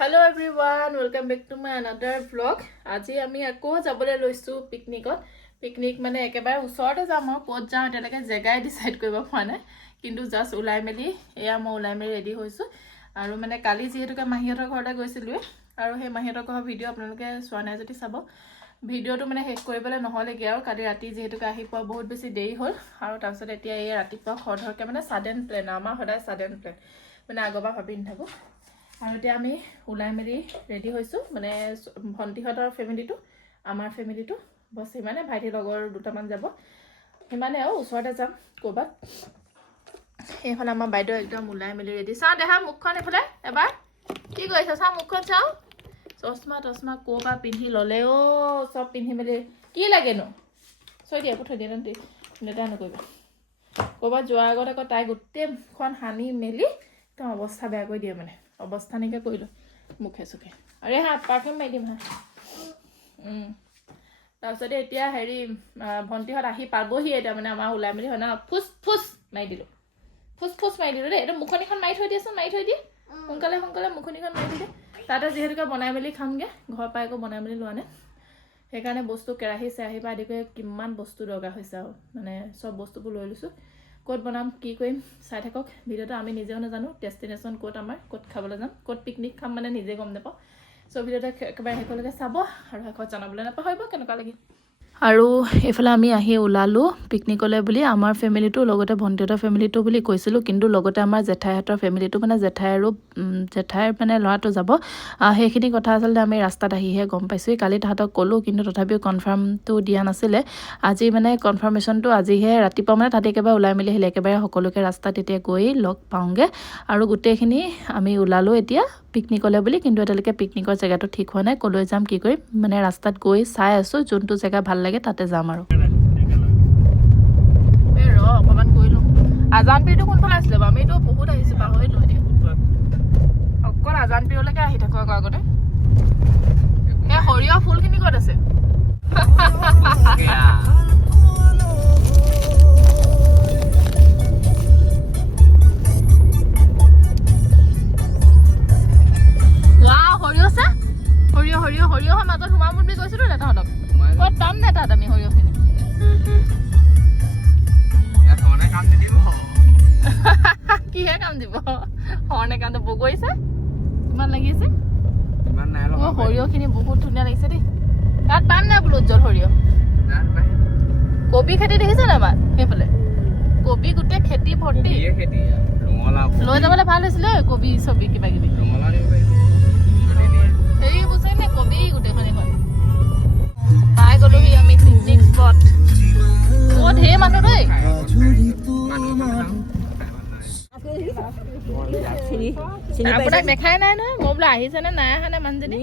Hello everyone, welcome back to my another vlog. আজি আমি আকৌ যাবলৈ লৈছো পিকনিকত। পিকনিক মানে একেবাৰে ওচৰতে যাম আৰু ক'ত যাওঁ এতিয়ালৈকে জেগাই ডিসাইড কৰিব পৰা নাই। কিন্তু জাস্ট ওলাই মেলি মই ওলাই মেলি ৰেডি হৈছো। আৰু মানে কালি যেহেতুকে মাহীহঁতৰ ঘৰতে গৈছিলো আৰু সেই মাহীহঁতৰ ঘৰৰ ভিডিও আপোনালোকে চোৱা নাই যদি চাব। ভিডিওটো মানে শেষ কৰিবলৈ নহলেগে আৰু কালি ৰাতি যেহেতুকে আহি পোৱা বহুত বেছি দেৰি হ'ল আৰু তাৰপিছত এতিয়া এই ৰাতিপুৱা খৰধৰকে মানে সাডেন প্ল্যান আমাৰ সদায় সাডেন প্ল্যান মানে আগৰবাৰ ভাবি নাথাকো। আৰু এতিয়া আমি ওলাই মেলি ৰেডি হৈছো মানে ভন্টিহঁতৰ ফ্যামিলিটো আমাৰ ফ্যামিলিটো বস মানে ভাইটি লগৰ দুটামান যাব হিমানে আৰু ওচৰতে যাম ক'বাত এইফালে আমাৰ বাইদেউ একদম ওলাই মেলি ৰেডি চাও দেখা মুখখন এফালে এবাৰ কি কৰিছ চাও মুখখন চাও চশমা কোবা পিন্ধি ললে ও সব পিন্ধি মেলি কি লাগেনো সৈ দিয়া থৈ দিয়া নেতা নকৰিবা ক'বাত যোৱাৰ আগত আকৌ তাই গোটেইখন হানি মেলি তো অৱস্থা বেয়া কৰি দিয়ে মানে অৱস্থা নিকে কৰিলো মুখে সুখে আৰে হা পাৰফিউম মাৰি দিম হা তাৰপিছতে এতিয়া হেৰি ভন্টিহঁত আহি পাবহি এটা মানে আমাৰ ওলাই মেলি হয় না ফুস মাৰি দিলো ফুস মাৰি দিলো দেই এইটো মুখনিখন মাৰি থৈ দিয়াচোন মাৰি থৈ দিয়ে সোনকালে মুখনিখন মাৰি দিয়ে তাতে যিহেতুকে বনাই মেলি খামগে ঘৰ পাই আকৌ বনাই মেলি লোৱা নে সেইকাৰণে বস্তু কেৰাহী চেৰাহী পৰা আদি কৰি কিমান বস্তু দৰকাৰ হৈছে আৰু মানে সব বস্তুবোৰ লৈ লৈছো ক'ত বনাম কি কৰিম চাই থাকক ভিডিওটো আমি নিজেও নাজানো ডেষ্টিনেশ্যন ক'ত আমাৰ ক'ত খাবলৈ যাম ক'ত পিকনিক খাম মানে নিজে গম নাপাওঁ সো ভিডিওটো একেবাৰে শেষলৈকে চাব আৰু শেষত জনাবলৈ নাপাহৰিব কেনেকুৱা লাগিল আৰু এফালে আমি আহি ওলালো পিকনিকলৈ বুলি আমাৰ ফ্যামিলিটো লগতে ভন্টিহঁতৰ ফ্যামিলিটো বুলি কৈছিলো কিন্তু লগতে আমাৰ জেঠাইহঁতৰ ফ্যামিলিটো মানে জেঠাই আৰু জেঠাইৰ মানে ল'ৰাটো যাব সেইখিনি কথা আচলতে আমি ৰাস্তাত আহিহে গম পাইছো কালি তাহাঁতক ক'লো কিন্তু তথাপিও কনফাৰ্মটো দিয়া নাছিলে আজি মানে কনফাৰ্মেশনটো আজিহে ৰাতিপুৱা মানে তাতে একেবাৰে ওলাই মেলি আহিলে একেবাৰে সকলোকে ৰাস্তাত এতিয়া গৈ লগ পাওঁগে আৰু গোটেইখিনি আমি ওলালো এতিয়া পিকনিকলৈ বুলি কিন্তু এতিয়ালৈকে পিকনিকৰ জেগাটো ঠিক হোৱা নাই কলৈ যাম কি কৰিম মানে ৰাস্তাত গৈ চাই আছো যোনটো জেগা ভাল লাগে তাতে যাম আৰু এ ৰ অকমান কৰিলো আজানপীৰটো কোনফালে আছিলে বাৰু আমিতো বহুত আহিছো পাহৰিলো এতিয়া অকল আজানপীৰলৈকে আহি থাকো আগতে এই সৰিয়হ ফুলখিনি ক'ত আছে সৰিয়হৰ মাজত সোমাম বুলি কৈছিলো না তহঁতক ক'ত পাম নে তাত আমি সৰিয়হখিনি কিহে কাম দিব হৰ্ণে কাম দিব বগৈছে কিমান লাগি আছে সৰিয়হখিনি বহুত ধুনীয়া লাগিছে দেই তাত পাম নে বোলো উজ্জ্বল সৰিয়হ কবি খেতি দেখিছে না আমাৰ সেইফালে কবি গোটেই খেতি ভৰ্তি লৈ যাবলৈ ভাল হৈছিলে কবি ছবি কিবা কিবি হেৰি বুজাই নে কবি গোটেইখন এখন পাই গলোহি আমি পিকনিক স্পট বহুত ঢেৰ মানুহ দেই আপোনাক দেখাই নাই নহয় মই বোলে আহিছে নে নাই অহা নে মানুহজনী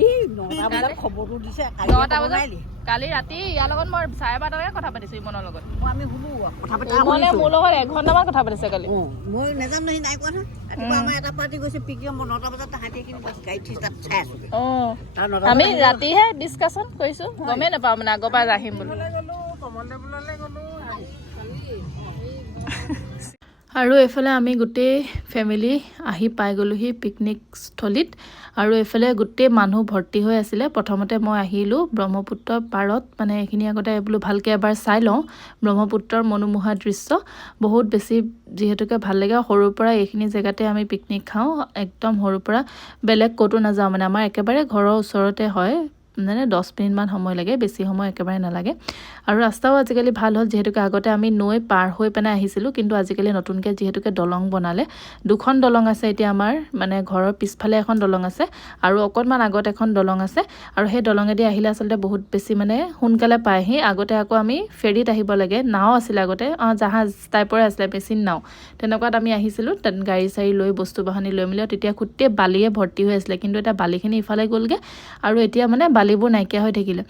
9টা বজাত কালি ৰাতি ইয়াৰ লগত মই 12:30 কথা পাতিছো ইমনৰ লগত ইমনে মোৰ লগত 1 ঘণ্টামান কথা পাতিছে কালি মই নেজানো নহয় নাই কোৱা ৰাতিপুৱা আমাৰ এটা পাৰ্টি গৈছে পিকনিক 9টা বজাত হাতে কিনি গাড়ী ঠিক তাত চাই আছো আমি ৰাতিহে ডিসকাশন কৰিছো গমে নাপাওঁ মানে আগৰ পৰা আহিম বুলি আৰু এফালে আমি গোটেই ফ্যামিলি আহি পাই গলোহি পিকনিক স্থলীত আৰু এফালে গোটেই মানুহ ভৰ্তি হৈ আছিলে প্ৰথমতে মই আহিলো ব্ৰহ্মপুত্ৰৰ পাৰত মানে এইখিনি আগতে বোলো ভালকে এবাৰ চাই লওঁ ব্ৰহ্মপুত্ৰৰ মনোমোহা দৃশ্য বহুত বেছি যেহেতুকে ভাল লাগে সৰুৰ পৰা এইখিনি জেগাতে আমি পিকনিক খাওঁ একদম সৰুৰ পৰা বেলেগ ক'তো নাযাওঁ মানে আমাৰ একেবাৰে ঘৰৰ ওচৰতে হয় মানে 10 মিনিট মান সময় লাগে বেছি সময় একেবাৰে নালাগে আৰু ৰাস্তাও আজিকালি ভাল হ'ল যেহেতুকে আগতে আমি নৈ পাৰ হৈ পেনে আহিছিলো কিন্তু আজিকালি নতুনকে যেহেতুকে দলং বনালে দুখন দলং আছে এতিয়া আমাৰ মানে ঘৰৰ পিছফালে এখন দলং আছে আৰু অকনমান আগত এখন দলং আছে আৰু সেই দলঙেদি আহিলে আচলতে বহুত বেছি মানে সোনকালে পায়হি আগতে আকৌ আমি ফেৰীত আহিব লাগে নাও আছিল আগতে জাহাজ টাইপৰে আছিল বেছিন নাও তেনেকুৱাত আমি আহিছিলো গাড়ী চাৰি লৈ বস্তু বাহনি লৈ মিলি তেতিয়া খুটে বালিয়ে ভৰ্তি হৈ আছিল কিন্তু এটা বালিখিনি ইফালে গলগে আৰু এতিয়া মানে বালিবোৰ নাইকিয়া হৈ থাকিলে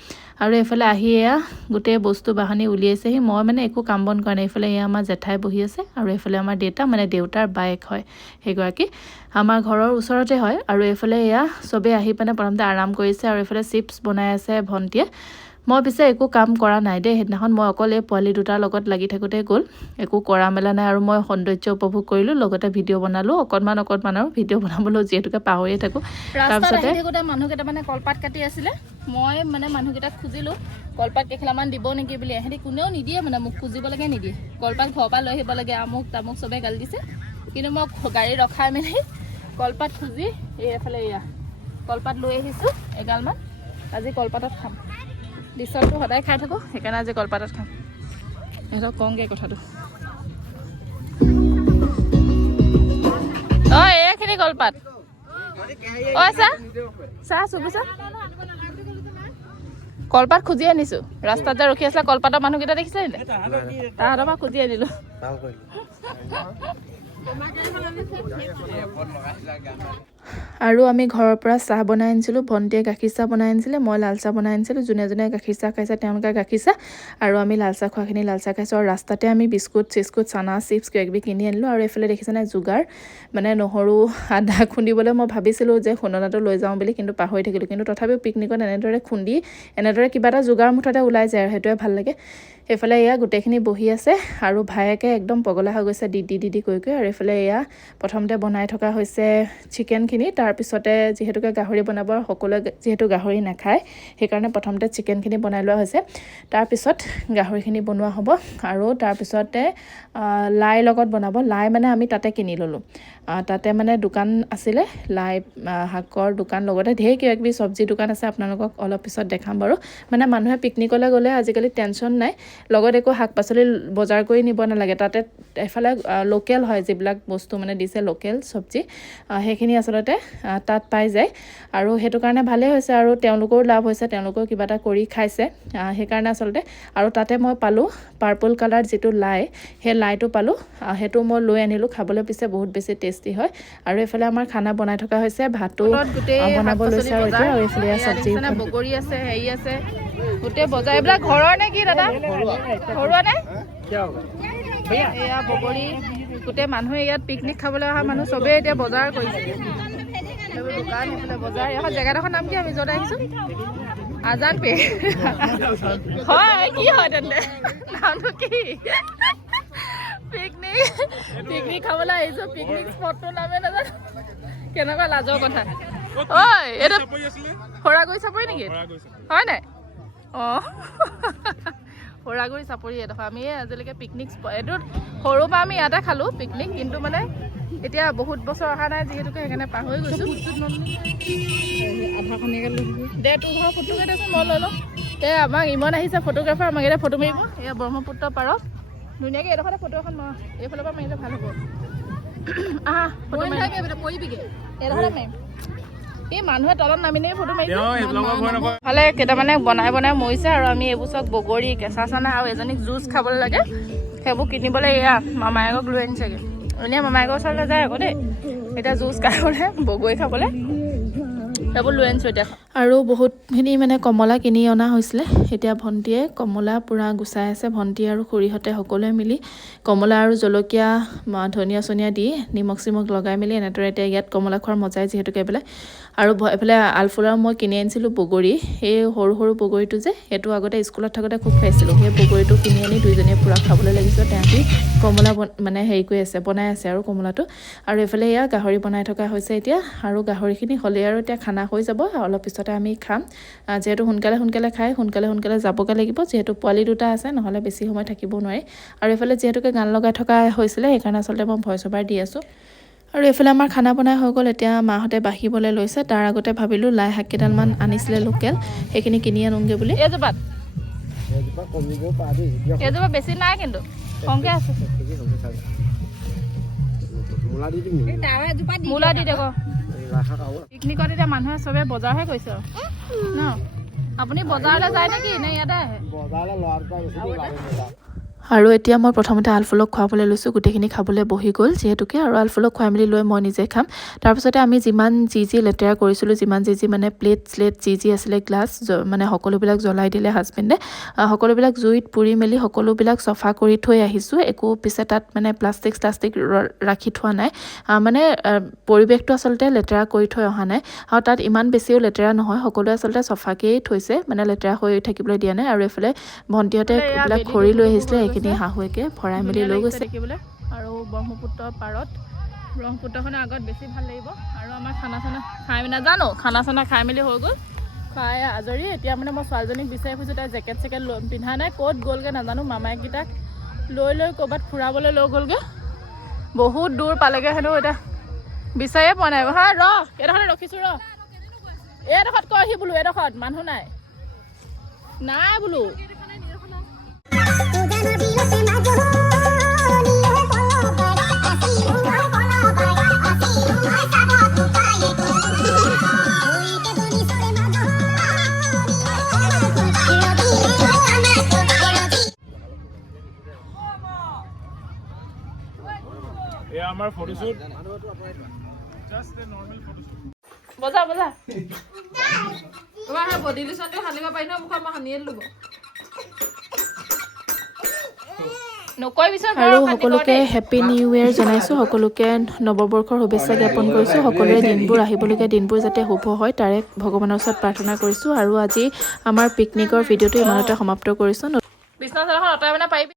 আৰু এফালে আহি এয়া গোটেই বস্তু বাহনি উলিয়াইছেহি মই মানে একো কাম বন কৰা নাই এফালে এয়া আমাৰ জেঠাই বহি আছে আৰু এফালে আমাৰ দেউতা মানে দেউতাৰ বাইক হয় সেইগৰাকী আমাৰ ঘৰৰ ওচৰতে হয় আৰু এফালে এয়া সবে আহি পেনে প্ৰথমতে আৰাম কৰিছে আৰু এফালে চিপছ বনাই আছে ভন্টিয়ে মই পিছে একো কাম কৰা নাই দেই সেইদিনাখন মই অকল এই পোৱালি দুটাৰ লগত লাগি থাকোঁতে গ'ল একো কৰা মেলা নাই আৰু মই সৌন্দৰ্য উপভোগ কৰিলোঁ লগতে ভিডিঅ' বনালোঁ অকণমান আৰু ভিডিঅ' বনাবলৈ যিহেতুকে পাহৰিয়ে থাকোঁ তাৰপিছতে মানুহ কেইটামানে কলপাত কাটি আছিলে মই মানে মানুহকেইটাক খুজিলোঁ কলপাত কেইখিলামান দিব নেকি বুলি এহেঁতি কোনেও নিদিয়ে মানে মোক খুজিবলৈকে নিদিয়ে কলপাত ঘৰৰ পৰা লৈ আহিব লাগে আমুক তামুক চবেই গালি দিছে কিন্তু মই গাড়ী ৰখাই মেলি কলপাত খুজি এইফালে এয়া কলপাত লৈ আহিছোঁ এগালমান আজি কলপাতত খাম ডিচলটো সদায় খাই থাকোঁ সেইকাৰণে আজি কলপাতত খাম সিহঁতক কওঁগৈ কথাটো অঁ এইখিনি কলপাত অঁ চাহ চুবিছা কলপাত খুজি আনিছোঁ ৰাস্তাত যে ৰখি আছিলে কলপাতৰ মানুহকেইটা দেখিছে নে তাহাঁতৰ পৰা খুজি আনিলোঁ আৰু আমি ঘৰৰ পৰা চাহ বনাই আনিছিলোঁ ভণ্টিয়ে গাখীৰ চাহ বনাই আনিছিলে মই লাল চাহ বনাই আনিছিলোঁ যোনে যোনে গাখীৰ চাহ খাইছে তেওঁলোকে গাখীৰ চাহ আৰু আমি লাল চাহ খোৱাখিনি লাল চাহ খাইছোঁ আৰু ৰাস্তাতে আমি বিস্কুট চিস্কুট চানা চিপছ কিবাকিবি কিনি আনিলোঁ আৰু এইফালে দেখিছেনে যোগাৰ মানে নহৰু আদা খুন্দিবলৈ মই ভাবিছিলোঁ যে খুন্দনাটো লৈ যাওঁ বুলি কিন্তু পাহৰি থাকিলোঁ কিন্তু তথাপিও পিকনিকত এনেদৰে খুন্দি এনেদৰে কিবা এটা যোগাৰ মুঠতে ওলাই যায় আৰু সেইটোৱে ভাল লাগে এইফালে এয়া গোটেইখিনি বহি আছে আৰু ভায়েকে একদম পগলা হৈ গৈছে দি কৈ আৰু এইফালে এয়া প্ৰথমতে বনাই থকা হৈছে চিকেনখিনি তাৰপিছতে যিহেতুকে গাহৰি বনাব সকলোৱে যিহেতু গাহৰি নাখায় সেইকাৰণে প্ৰথমতে চিকেনখিনি বনাই লোৱা হৈছে তাৰপিছত গাহৰিখিনি বনোৱা হ'ব আৰু তাৰপিছতে লাই লগত বনাব লাই মানে আমি তাতে কিনি ল'লোঁ তাতে মানে দোকান আছিলে লাই শাকৰ দোকান লগতে ঢেৰ কিবাকিবি চব্জি দোকান আছে আপোনালোকক অলপ পিছত দেখাম বাৰু মানে মানুহে পিকনিকলৈ গ'লে আজিকালি টেনশ্যন নাই লগত একো শাক পাচলি বজাৰ কৰি নিব নালাগে তাতে এফালে লোকেল হয় যিবিলাক বস্তু মানে দিছে লোকেল চব্জি সেইখিনি আচলতে তাত পাই যায় আৰু সেইটো কাৰণে ভালেই হৈছে আৰু তেওঁলোকৰো লাভ হৈছে তেওঁলোকেও কিবা এটা কৰি খাইছে সেইকাৰণে আচলতে আৰু তাতে মই পালোঁ পাৰ্পল কালাৰ যিটো লাই সেই লাইটো পালোঁ সেইটো মই লৈ আনিলোঁ খাবলৈ পিছে বহুত বেছি টেষ্টি হয় আৰু এইফালে আমাৰ খানা বনাই থকা হৈছে ভাতো বনাব লৈছে আৰু এতিয়া আৰু এইফালে চব্জি বগৰী আছে হেৰি আছে গোটেই বজাৰ এইবিলাক ঘৰৰ নে কি দাদা ঘৰুৱা নে এয়া বগৰী গোটেই মানুহে ইয়াত পিকনিক খাবলৈ অহা মানুহ চবেই এতিয়া বজাৰ কৰিছে এইবোৰ দোকান এইফালে বজাৰ এখন জেগাডোখৰ নাম কি আমি য'ত আহিছোঁ আজান পে হয় কি হয় তেন্তে নামটো কি পিকনিক খাবলৈ আহিছোঁ পিকনিক স্পটটোৰ নামে নাজানো কেনেকুৱা লাজৰ কথা ঐ এইটো সৰাগুৰি চাপৰি নেকি হয় নাই অঁ সৰাগুৰি চাপৰি এডোখৰ আমি আজিলৈকে পিকনিক এইটোত সৰুৰ পৰা আমি ইয়াতে খালোঁ পিকনিক কিন্তু মানে এতিয়া বহুত বছৰ অহা নাই যিহেতুকে সেইকাৰণে পাহৰি গৈছোঁ দে তোৰ ঘৰৰ ফটোকে দেচোন মই লৈ লওঁ আমাক ইমান আহিছে ফটোগ্ৰাফাৰ আমাক এতিয়া ফটো মাৰিব এয়া ব্ৰহ্মপুত্ৰ পাৰত ধুনীয়াকৈ এইডোখৰতে ফটো এখন মাৰ এইফালৰ পৰা মাৰিলে ভাল হ'ব আহা ফটো পৰিবিগে এইডোখৰতে মাৰিম এই মানুহে তলত নামি নামি ফটো মাৰিছে ভালে কেইটামানে বনাই মৰিছে আৰু আমি এইবোৰ চব বগৰী কেঁচা চানা আৰু এজনীক জুচ খাবলৈ লাগে সেইবোৰ কিনিবলৈ এয়া মামায়েকক লৈ আনিছেগৈ এনেই মামায়েকৰ ওচৰলৈ যায় আকৌ দেই এতিয়া জুচ খাবলৈ বগৰী খাবলৈ সেইবোৰ লৈ আনিছোঁ এতিয়া আৰু বহুতখিনি মানে কমলা কিনি অনা হৈছিলে এতিয়া ভণ্টিয়ে কমলা পূৰা গুচাই আছে ভণ্টি আৰু খুৰীহঁতে সকলোৱে মিলি কমলা আৰু জলকীয়া ধনিয়া চনিয়া দি নিমখ চিমখ লগাই মেলি এনেদৰে এতিয়া ইয়াত কমলা খোৱাৰ মজাই যিহেতুকে এইফালে আৰু এইফালে আলফুলাও মই কিনি আনিছিলোঁ বগৰী সেই সৰু সৰু বগৰীটো যে সেইটো আগতে স্কুলত থাকোঁতে খুব খাইছিলোঁ সেই বগৰীটো কিনি আনি দুইজনীয়ে পূৰা খাবলৈ লাগিছিল তাহাঁতি কমলা মানে হেৰি কৰি আছে বনাই আছে আৰু কমলাটো আৰু এইফালে এয়া গাহৰি বনাই থকা হৈছে এতিয়া আৰু গাহৰিখিনি হ'লেই আৰু এতিয়া খানা হৈ যাব অলপ পিছতে আমি খাম যিহেতু সোনকালে খাই সোনকালে যাবগৈ লাগিব যিহেতু পোৱালি দুটা আছে নহ'লে বেছি সময় থাকিব নোৱাৰি আৰু এইফালে যিহেতুকে গান লগাই থকা হৈছিলে সেইকাৰণে আচলতে মই ভইচ অভাৰ দি আছোঁ আৰু এইফালে আমাৰ খানা বনাই হৈ গ'ল এতিয়া মাহঁতে বাঢ়িবলৈ লৈছে তাৰ আগতে ভাবিলোঁ লাই শাক কেইডালমান আনিছিলে লোকেল সেইখিনি কিনি আনোগৈ বুলি এইজোপা বেছি নাই কিন্তু কমকৈ আছে মূলা দি দেখ পিকনিকত এতিয়া মানুহে চবে বজাৰহে কৰিছে ন আপুনি বজাৰলৈ যায় নেকি নে ইয়াতে আহে আৰু এতিয়া মই প্ৰথমতে আলফুলক খুৱাবলৈ লৈছোঁ গোটেইখিনি খাবলৈ বহি গ'ল যিহেতুকে আৰু আলফুলক খুৱাই মেলি লৈ মই নিজে খাম তাৰপিছতে আমি যিমান যি লেতেৰা কৰিছিলোঁ যিমান যি মানে প্লেট স্লেট যি আছিলে গ্লাছ মানে সকলোবিলাক জ্বলাই দিলে হাজবেণ্ডে সকলোবিলাক জুইত পুৰি মেলি সকলোবিলাক চফা কৰি থৈ আহিছোঁ একো পিছে তাত মানে প্লাষ্টিক ৰাখি থোৱা নাই মানে পৰিৱেশটো আচলতে লেতেৰা কৰি থৈ অহা নাই আৰু তাত ইমান বেছিও লেতেৰা নহয় সকলোৱে আচলতে চফাকেই থৈছে মানে লেতেৰা হৈ থাকিবলৈ দিয়া নাই আৰু এফালে ভণ্টিহঁতে এইবিলাক খৰি লৈ আহিছিলে এইখিনি শাহুৱেকে ভৰাই মেলি লৈ গৈছে দেখিবলৈ আৰু ব্ৰহ্মপুত্ৰৰ পাৰত ব্ৰহ্মপুত্ৰখনৰ আগত বেছি ভাল লাগিব আৰু আমাৰ খানা চানা খাই নাজানো খানা চানা খাই মেলি হৈ গ'ল খাই আজৰি এতিয়া মানে মই ছোৱালীজনীক বিচাৰি ফুৰিছোঁ তাই জেকেট চেকেট পিন্ধা নাই ক'ত গ'লগৈ নাজানো মামায়েককেইটাক লৈ ক'ৰবাত ফুৰাবলৈ লৈ গ'লগৈ বহুত দূৰ পালেগৈ হেনো এতিয়া বিচাৰিয়ে পোৱা নাই হা এইডোখৰতে ৰখিছোঁ এইডোখৰত কয়হি বোলো এইডোখৰত মানুহ নাই বোলো আমাৰ ফটোশুট জাস্ট এ নৰমাল ফটোশুট বজা তোমাৰ বডি লোশনটো সানিব পাৰি ন মুখত মই সানিয়ে ল'ব আৰু সকলোকে হেপী নিউ ইয়েৰ জনাইছোঁ সকলোকে নৱবৰ্ষৰ শুভেচ্ছা জ্ঞাপন কৰিছোঁ সকলোৰে দিনবোৰ আহিবলগীয়া দিনবোৰ যাতে শুভ হয় তাৰে ভগৱানৰ ওচৰত প্ৰাৰ্থনা কৰিছোঁ আৰু আজি আমাৰ পিকনিকৰ ভিডিঅ'টো ইমানতে সমাপ্ত কৰিছোঁ বিছনা চাদৰখন অঁতাই মানে পাৰিবি